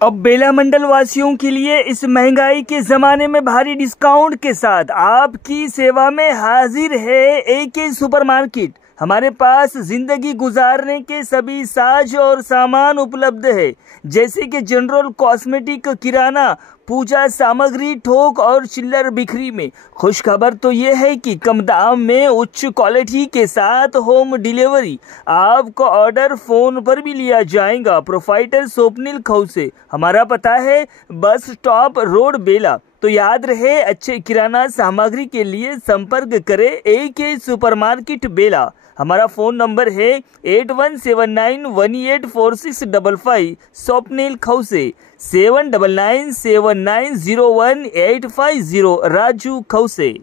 अब बेला मंडल वासियों के लिए इस महंगाई के जमाने में भारी डिस्काउंट के साथ आपकी सेवा में हाजिर है एके सुपरमार्केट। हमारे पास जिंदगी गुजारने के सभी साज और सामान उपलब्ध है, जैसे कि जनरल कॉस्मेटिक, किराना, पूजा सामग्री, थोक और चिल्लर बिक्री में। खुश खबर तो ये है कि कम दाम में उच्च क्वालिटी के साथ होम डिलीवरी। आपका ऑर्डर फोन पर भी लिया जाएगा। प्रोफाइटर स्वप्निल खौसे, हमारा पता है बस स्टॉप रोड बेला। तो याद रहे, अच्छे किराना सामग्री के लिए संपर्क करें एके सुपरमार्केट बेला। हमारा फ़ोन नंबर है 8179184655। स्वप्निल खौसे 7997901850। राजू खौसे।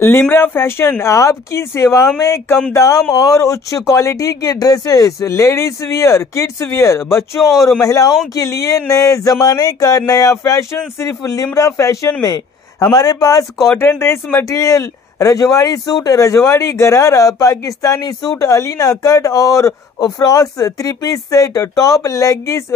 लिम्रा फैशन आपकी सेवा में कम दाम और उच्च क्वालिटी के dresses, ladies wear, kids wear, बच्चों और महिलाओं के लिए नए जमाने का नया फैशन सिर्फ लिम्रा फैशन में। हमारे पास कॉटन ड्रेस मटेरियल, रजवाड़ी सूट, रजवाड़ी गरारा, पाकिस्तानी सूट, अलीना कट और frocks, 3 piece set, top, leggings,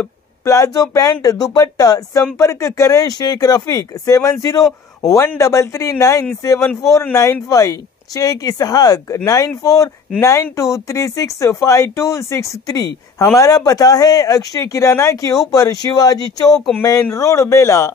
palazzo pants, dupatta. संपर्क करें शेख रफीक 7013397495, शेख इसहाक 9492365263। हमारा पता है अक्षय किराना के ऊपर, शिवाजी चौक, मेन रोड, बेला।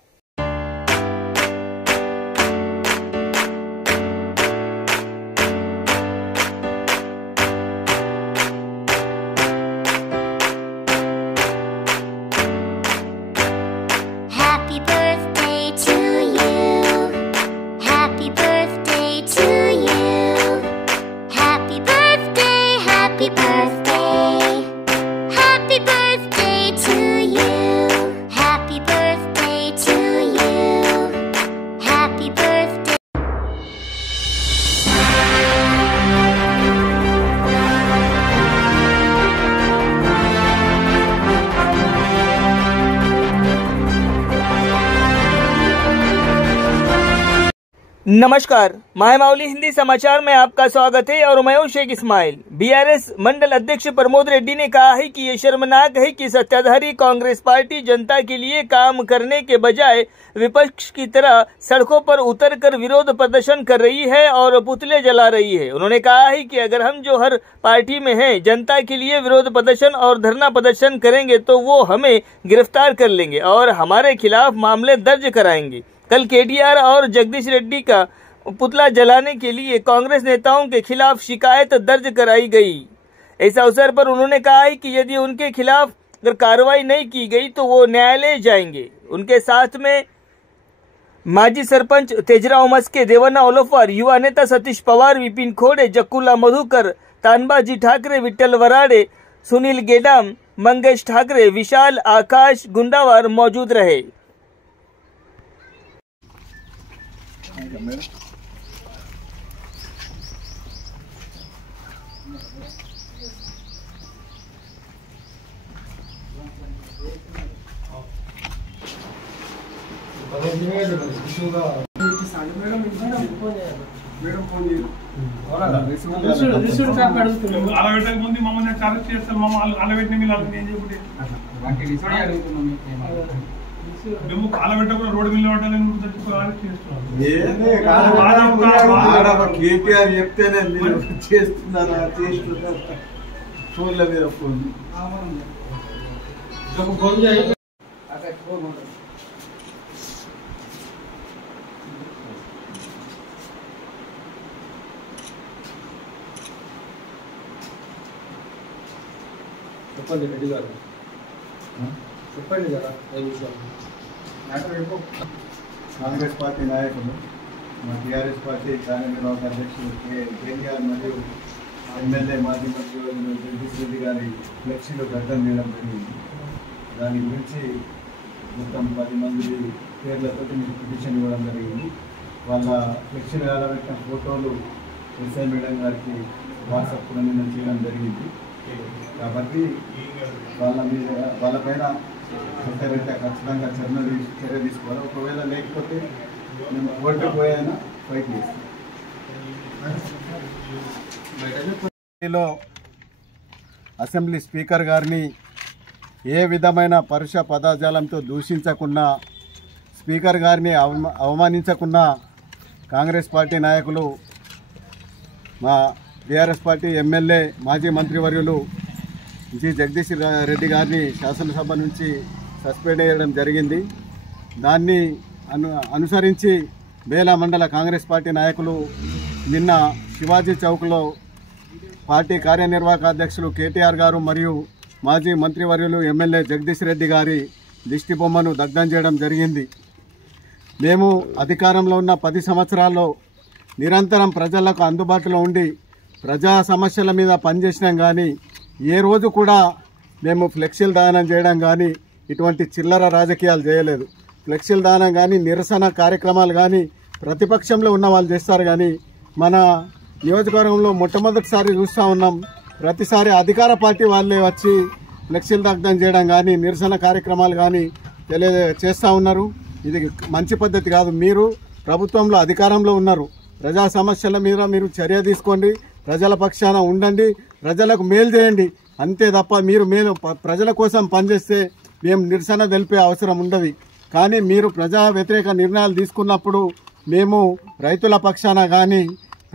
नमस्कार, मायमावली हिंदी समाचार में आपका स्वागत है और मैं हूं शेख इस्माइल। बीआरएस मंडल अध्यक्ष प्रमोद रेड्डी ने कहा है कि ये शर्मनाक है कि सत्ताधारी कांग्रेस पार्टी जनता के लिए काम करने के बजाय विपक्ष की तरह सड़कों पर उतरकर विरोध प्रदर्शन कर रही है और पुतले जला रही है। उन्होंने कहा है कि अगर हम जो हर पार्टी में हैं जनता के लिए विरोध प्रदर्शन और धरना प्रदर्शन करेंगे तो वो हमें गिरफ्तार कर लेंगे और हमारे खिलाफ मामले दर्ज कराएंगे। कल केटीआर और जगदीश रेड्डी का पुतला जलाने के लिए कांग्रेस नेताओं के खिलाफ शिकायत दर्ज कराई गई। इस अवसर पर उन्होंने कहा है कि यदि उनके खिलाफ अगर कार्रवाई नहीं की गई तो वो न्यायालय जाएंगे। उनके साथ में माजी सरपंच तेजराव मस्के, देवन्ना ओलोफार, युवा नेता सतीश पवार, विपिन खोड़े, जक्कुला मधुकर, तानबाजी ठाकरे, विठ्ठल वराडे, सुनील गेडाम, मंगेश ठाकरे, विशाल, आकाश गुंडावार मौजूद रहे। మేము కాలబెట్టకుండా రోడ్డు మీద పట్టాలని కేటీఆర్ చెప్తేనే మీరు చేస్తున్నారా ఫోన్ల మీద ఫోన్ చెప్పండి రెడ్డి గారు, చెప్పండి కదా ఏ విషయం. కాంగ్రెస్ పార్టీ నాయకులు, మా టీఆర్ఎస్ పార్టీ కార్యనిర్వాహక అధ్యక్షులు కేటీఆర్ మరియు ఎమ్మెల్యే మాజీ మంత్రి జగదీష్ రెడ్డి గారి ఫ్లెక్సీలో గడ్డం వేయడం జరిగింది. దాని గురించి మొత్తం 10 మంది పేర్లతో మీకు పిటిషన్ ఇవ్వడం జరిగింది. వాళ్ళ ఫ్లెక్సీలు వేలబెట్టిన ఫోటోలు ఎస్ఐ మేడం గారికి వాట్సాప్లో నిన్న చేయడం జరిగింది. కాబట్టి వాళ్ళపైన చట్టరీత్యా ఖచ్చితంగా చర్య తీసుకోవాలి. ఒకవేళ లేకపోతే మేము కోర్టు పోయినా ఫైట్ చేస్తాం. అసెంబ్లీ స్పీకర్ గారిని ఏ విధమైన పరుష పదజాలంతో దూషించకుండా స్పీకర్ గారిని అవమానించకుండా కాంగ్రెస్ పార్టీ నాయకులు మా టీఆర్ఎస్ పార్టీ ఎమ్మెల్యే మాజీ మంత్రివర్యులు జి జగదీష్ రెడ్డి గారిని శాసనసభ నుంచి సస్పెండ్ చేయడం జరిగింది. దాన్ని అనుసరించి బేలా మండల కాంగ్రెస్ పార్టీ నాయకులు నిన్న శివాజీ చౌక్లో పార్టీ కార్యనిర్వాహక అధ్యక్షులు కేటీఆర్ గారు మరియు మాజీ మంత్రివర్యులు ఎమ్మెల్యే జగదీష్ రెడ్డి గారి దిష్టి బొమ్మను దగ్ధం చేయడం జరిగింది. మేము అధికారంలో ఉన్న 10 సంవత్సరాల్లో నిరంతరం ప్రజలకు అందుబాటులో ఉండి ప్రజా సమస్యల మీద పనిచేసినాం. కానీ ఏ రోజు కూడా మేము ఫ్లెక్సీలు దానం చేయడం కానీ ఇటువంటి చిల్లర రాజకీయాలు చేయలేదు. ఫ్లెక్సీలు దానం కానీ నిరసన కార్యక్రమాలు కానీ ప్రతిపక్షంలో ఉన్న వాళ్ళు చేస్తారు. కానీ మన నియోజకవర్గంలో మొట్టమొదటిసారి చూస్తూ ఉన్నాం, ప్రతిసారి అధికార పార్టీ వాళ్ళే వచ్చి ఫ్లెక్సీలు దగ్ధం చేయడం కానీ నిరసన కార్యక్రమాలు కానీ చేస్తూ ఉన్నారు. ఇది మంచి పద్ధతి కాదు. మీరు ప్రభుత్వంలో అధికారంలో ఉన్నారు, ప్రజా సమస్యల మీద మీరు చర్య తీసుకోండి, ప్రజల పక్షాన ఉండండి, ప్రజలకు మేలు చేయండి. అంతే తప్ప మీరు ప్రజల కోసం పనిచేస్తే మేము నిరసన తెలిపే అవసరం ఉండదు. కానీ మీరు ప్రజా వ్యతిరేక నిర్ణయాలు తీసుకున్నప్పుడు మేము రైతుల పక్షాన కానీ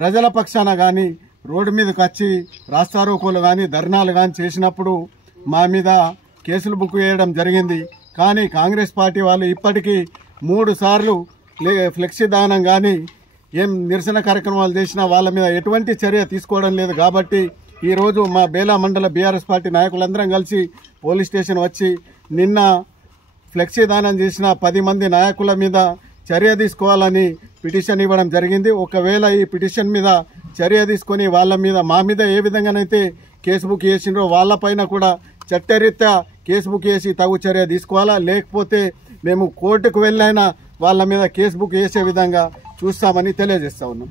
ప్రజల పక్షాన కానీ రోడ్డు మీదకి వచ్చి రాస్తారోకోలు కానీ ధర్నాలు కానీ చేసినప్పుడు మా మీద కేసులు బుక్ చేయడం జరిగింది. కానీ కాంగ్రెస్ పార్టీ వాళ్ళు ఇప్పటికీ 3 సార్లు ఫ్లెక్సీ దానం కానీ ఏం నిరసన కార్యక్రమాలు చేసినా వాళ్ళ మీద ఎటువంటి చర్య తీసుకోవడం లేదు. కాబట్టి ఈరోజు మా బేలా మండల బీఆర్ఎస్ పార్టీ నాయకులందరం కలిసి పోలీస్ స్టేషన్ వచ్చి నిన్న ఫ్లెక్సీ దానం చేసిన 10 మంది నాయకుల మీద చర్య తీసుకోవాలని పిటిషన్ ఇవ్వడం జరిగింది. ఒకవేళ ఈ పిటిషన్ మీద చర్య తీసుకొని వాళ్ళ మీద మా మీద ఏ విధంగానైతే కేసు బుక్ చేసిండ్రో వాళ్ళపైన కూడా చట్టరీత్యా కేసు బుక్ చేసి తగు చర్య తీసుకోవాలా, లేకపోతే మేము కోర్టుకు వెళ్ళైనా వాళ్ళ మీద కేసు బుక్ చేసే విధంగా చూస్తామని తెలియజేస్తా ఉన్నాం.